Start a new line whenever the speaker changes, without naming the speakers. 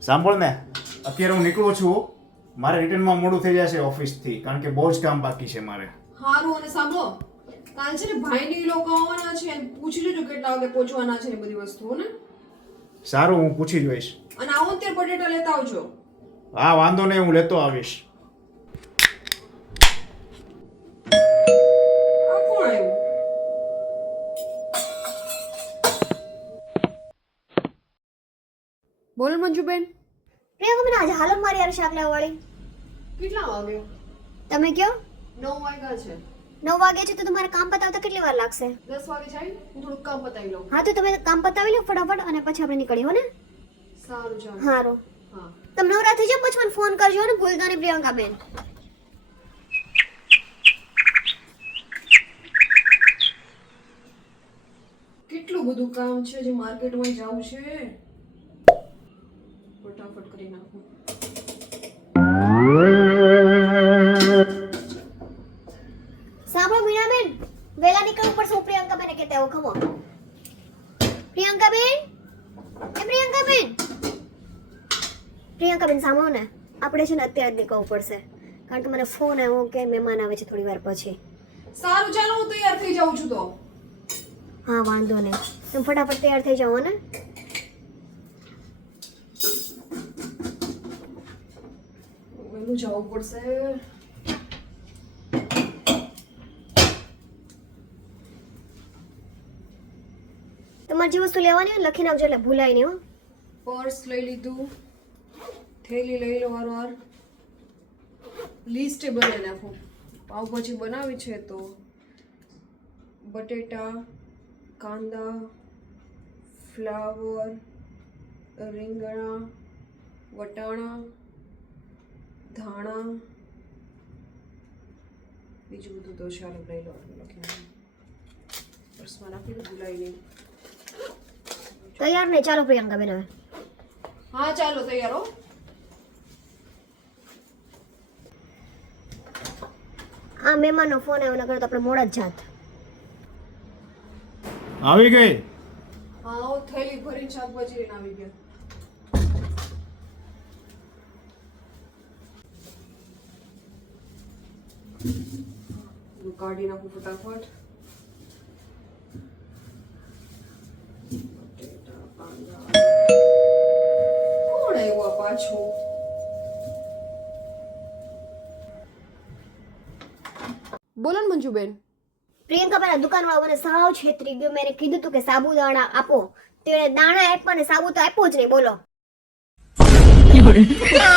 સાંભળ ને, અત્યારે હું નીકળું છું. મારે રિટર્નમાં મોડું થઈ જશે ઓફિસથી, કારણ કે બહુ જ કામ બાકી છે મારે.
હારું, અને સાંભળો, કાલ છે ને ભાઈની લોકો આવવાના છે, અને પૂછી લેજો કેટલા વાગે પહોંચવાના છે ને બધી વસ્તુઓ ને.
સારું, હું પૂછી જોઈશ.
અને આવો ને ત્યારે બટેટા લેતા આવજો.
હા, વાંધો નહીં, હું લેતો આવીશ.
આ કોણ આવ્યું? બોલો મંજુબેન.
પ્રિયંકા મને આજે હાલો મારી યાર શાક લેવા વાળી.
કેટલા વાગે?
તમે કયો
9 વાગ્યા છે.
9 વાગે છે તો તમારે કામ પતાવતા કેટલી વાર લાગશે?
10 વાગે જાય, હું થોડું કામ પતાવી લઉં.
હા તો તમે કામ પતાવી લો ફટાફટ અને પછી આપણે નીકળીએ હો ને.
સારું ચાલો.
હારું.
હા.
તમે નવરા થઈ જાઓ પછી મને ફોન કરજો ને, ભૂલતા નહીં પ્રિયંકા બેન.
કેટલું બધું કામ છે, જે માર્કેટમાં જવું છે. ફટાફટ કરી નાખું.
સાંભળો મીનાબેન, વેલા નીકળવું પડશે. હું પ્રિયંકા બેન કહેતા હું ખમો. પ્રિયંકા બેન, પ્રિયંકા બેન, પ્રિયંકા બેન સાંભળો ને, આપણે છે ને અત્યારે જ નીકળવું પડશે, કારણ કે મને ફોન આવ્યો કે મહેમાન આવે છે થોડી વાર પછી.
સારું ચાલો, હું તૈયાર થઈ જાઉં છું તો.
હા વાંધો નહીં, તમે ફટાફટ તૈયાર થઈ જાઓ ને.
વહેલું જવું પડશે.
તમારે જે વસ્તુ લેવાની હોય લખીને આવજો એટલે ભૂલાય નહીં હો.
પર્સ લઈ લીધું, થેલી લઈ લો વારવાર, લિસ્ટ બનાવી નાખો. પાવભાજી બનાવી છે તો બટેટા, કાંદા, ફ્લાવર, રીંગણા, વટાણા, ધાણા, બીજું બધું તો ચાલો લઈ લો. લખીને પર્સમાં નાખી દો, ભૂલાય નહીં.
તૈયાર નહીં, ચાલો પ્રિયંકા બેન હવે.
હા ચાલો, તૈયાર હો.
આ મહેમાનનો ફોન આવ્યો નકર તો આપણે મોડા જ જાત.
આવી ગઈ.
હા, હું થેલી ભરીને શાકભાજી લઈને આવી ગયા. હું કાઢી નાખું ફટાફટ. બટેટા, કાંદા. કોણ આવ્યું આ પાછું? બોલો ને મંજુબેન.
પ્રિયંકા બેન દુકાનવાળો મને સાવ છેતરી ગયો. મેં એને કીધું તું કે સાબુદાણા આપો, તેણે દાણા આપ્યા ને સાબુ તો આપ્યો જ નહીં. બોલો.